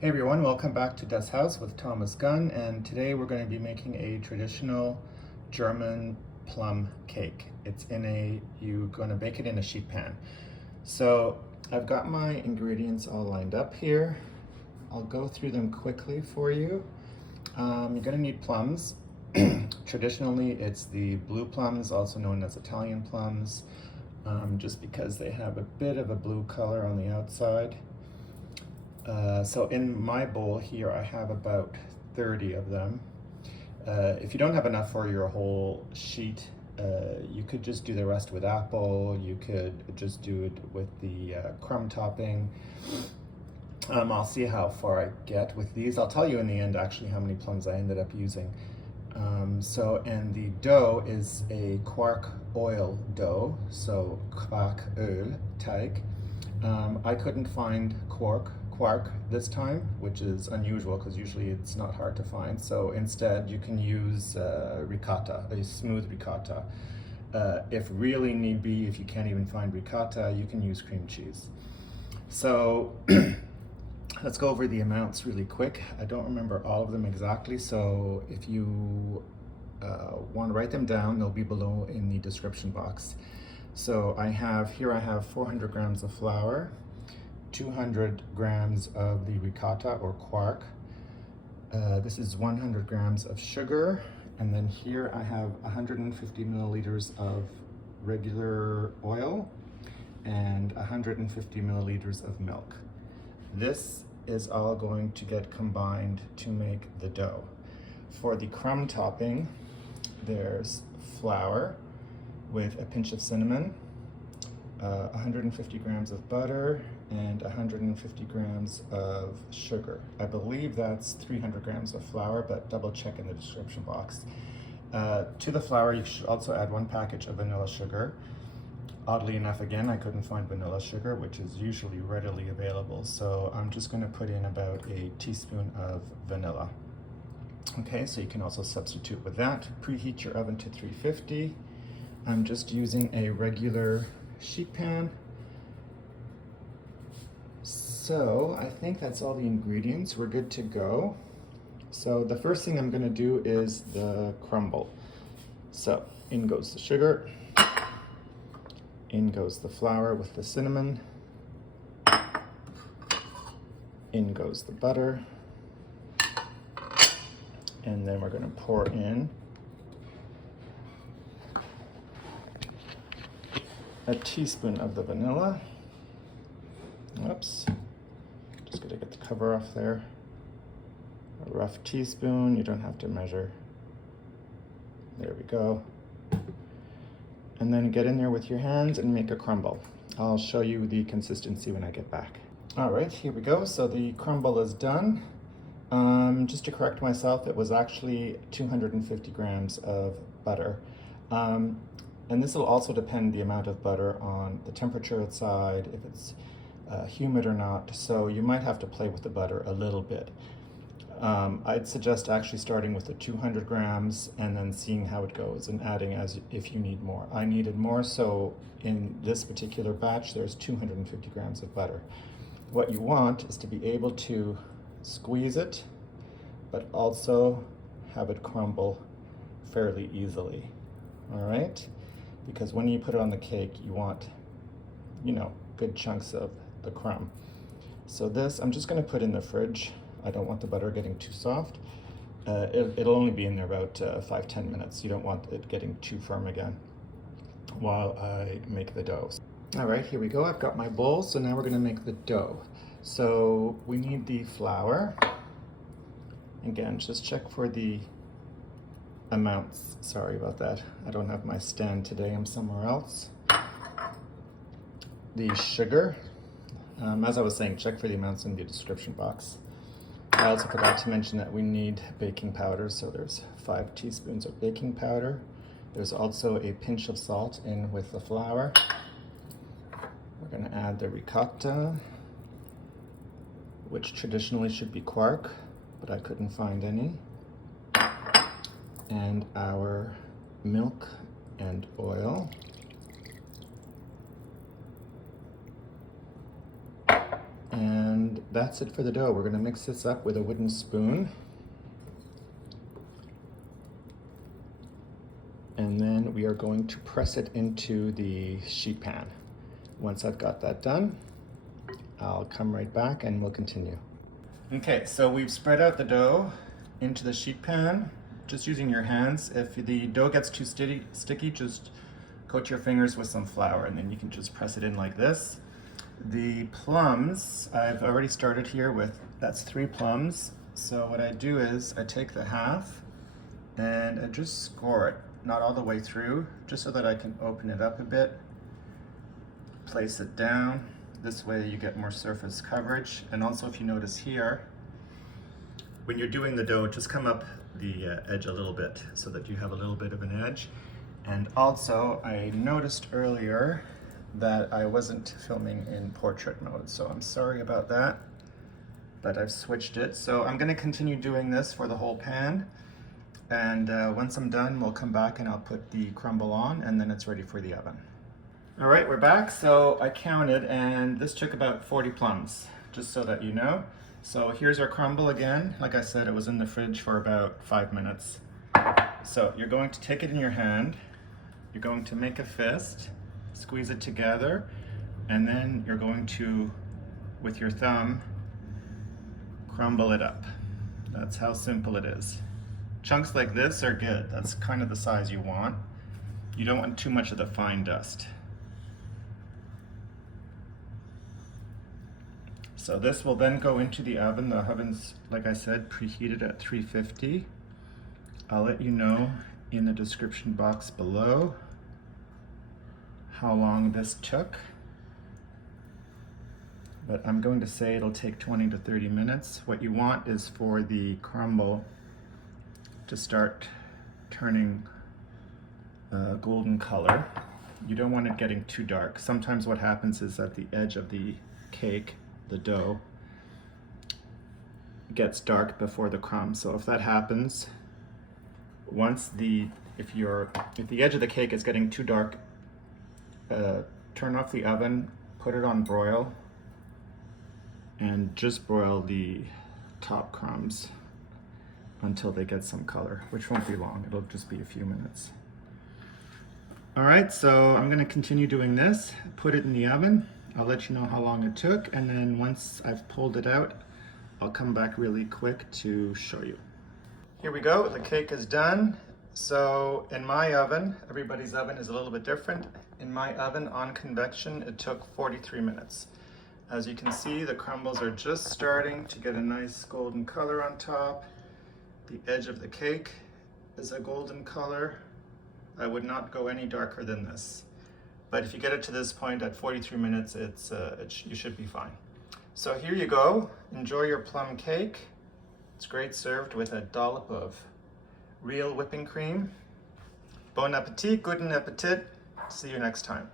Hey everyone, welcome back to Das House with Thomas Gunn, and today we're going to be making a traditional German plum cake. You're going to bake it in a sheet pan. So I've got my ingredients all lined up here. I'll go through them quickly for you. You're going to need plums. Traditionally it's the blue plums, also known as Italian plums, just because they have a bit of a blue color on the outside. So in my bowl here, I have about 30 of them. If you don't have enough for your whole sheet, you could just do the rest with apple. You could just do it with the crumb topping. I'll see how far I get with these. I'll tell you in the end actually how many plums I ended up using. And the dough is a quark oil dough, so Quarköl Teig. I couldn't find quark this time, which is unusual because usually it's not hard to find. So instead you can use ricotta, a smooth ricotta. If really need be, if you can't even find ricotta, you can use cream cheese. So let's go over the amounts really quick. I don't remember all of them exactly, so if you want to write them down, they'll be below in the description box. So I have 400 grams of flour, 200 grams of the ricotta or quark. This is 100 grams of sugar. And then here I have 150 milliliters of regular oil and 150 milliliters of milk. This is all going to get combined to make the dough. For the crumb topping, there's flour with a pinch of cinnamon, 150 grams of butter, and 150 grams of sugar. I believe that's 300 grams of flour, but double check in the description box. To the flour, you should also add 1 package of vanilla sugar. Oddly enough, again, I couldn't find vanilla sugar, which is usually readily available, so I'm just going to put in about a teaspoon of vanilla. Okay, so you can also substitute with that. Preheat your oven to 350. I'm just using a regular sheet pan. So I think that's all the ingredients. We're good to go. So the first thing I'm going to do is the crumble. So in goes the sugar, in goes the flour with the cinnamon, in goes the butter, and then we're going to pour in a teaspoon of the vanilla. Oops, just gotta get the cover off there. A rough teaspoon, you don't have to measure. There we go. And then get in there with your hands and make a crumble. I'll show you the consistency when I get back. All right, here we go. So the crumble is done. Just to correct myself, it was actually 250 grams of butter. And this will also depend the amount of butter on the temperature outside, if it's humid or not. So you might have to play with the butter a little bit. I'd suggest actually starting with the 200 grams and then seeing how it goes and adding as if you need more. I needed more, so in this particular batch, there's 250 grams of butter. What you want is to be able to squeeze it, but also have it crumble fairly easily, all right? Because when you put it on the cake, you want, good chunks of the crumb. So this, I'm just gonna put in the fridge. I don't want the butter getting too soft. It'll only be in there about 5-10 minutes. You don't want it getting too firm again while I make the dough. All right, here we go. I've got my bowl, so now we're gonna make the dough. So we need the flour. Again, just check for the amounts. Sorry about that. I don't have my stand today, I'm somewhere else. The sugar. As I was saying, check for the amounts in the description box. I also forgot to mention that we need baking powder, so there's 5 teaspoons of baking powder. There's also a pinch of salt in with the flour. We're going to add the ricotta, which traditionally should be quark, but I couldn't find any. And our milk and oil. And that's it for the dough. We're gonna mix this up with a wooden spoon. And then we are going to press it into the sheet pan. Once I've got that done, I'll come right back and we'll continue. Okay, so we've spread out the dough into the sheet pan, just using your hands. If the dough gets too sticky, just coat your fingers with some flour and then you can just press it in like this. The plums, I've already started here with, that's 3 plums. So what I do is I take the half and I just score it, not all the way through, just so that I can open it up a bit, place it down. This way you get more surface coverage. And also, if you notice here, when you're doing the dough, just come up the edge a little bit so that you have a little bit of an edge. And also, I noticed earlier that I wasn't filming in portrait mode, so I'm sorry about that, but I've switched it. So I'm gonna continue doing this for the whole pan. And once I'm done, we'll come back and I'll put the crumble on and then it's ready for the oven. All right, we're back. So I counted and this took about 40 plums, just so that you know. So here's our crumble again. Like I said, it was in the fridge for about 5 minutes. So you're going to take it in your hand, you're going to make a fist, squeeze it together, and then you're going to, with your thumb, crumble it up. That's how simple it is. Chunks like this are good. That's kind of the size you want. You don't want too much of the fine dust. So this will then go into the oven. The oven's, like I said, preheated at 350. I'll let you know in the description box below how long this took. But I'm going to say it'll take 20 to 30 minutes. What you want is for the crumble to start turning golden color. You don't want it getting too dark. Sometimes what happens is at the edge of the cake, the dough gets dark before the crumb. So if that happens, once if the edge of the cake is getting too dark, turn off the oven, put it on broil, and just broil the top crumbs until they get some color, which won't be long. It'll just be a few minutes. All right, so I'm gonna continue doing this, put it in the oven. I'll let you know how long it took, and then once I've pulled it out, I'll come back really quick to show you. Here we go, the cake is done. So in my oven, everybody's oven is a little bit different. In my oven on convection, it took 43 minutes. As you can see, the crumbles are just starting to get a nice golden color on top. The edge of the cake is a golden color. I would not go any darker than this. But if you get it to this point at 43 minutes, you should be fine. So here you go. Enjoy your plum cake. It's great served with a dollop of real whipping cream. Bon appetit, guten appetit. See you next time.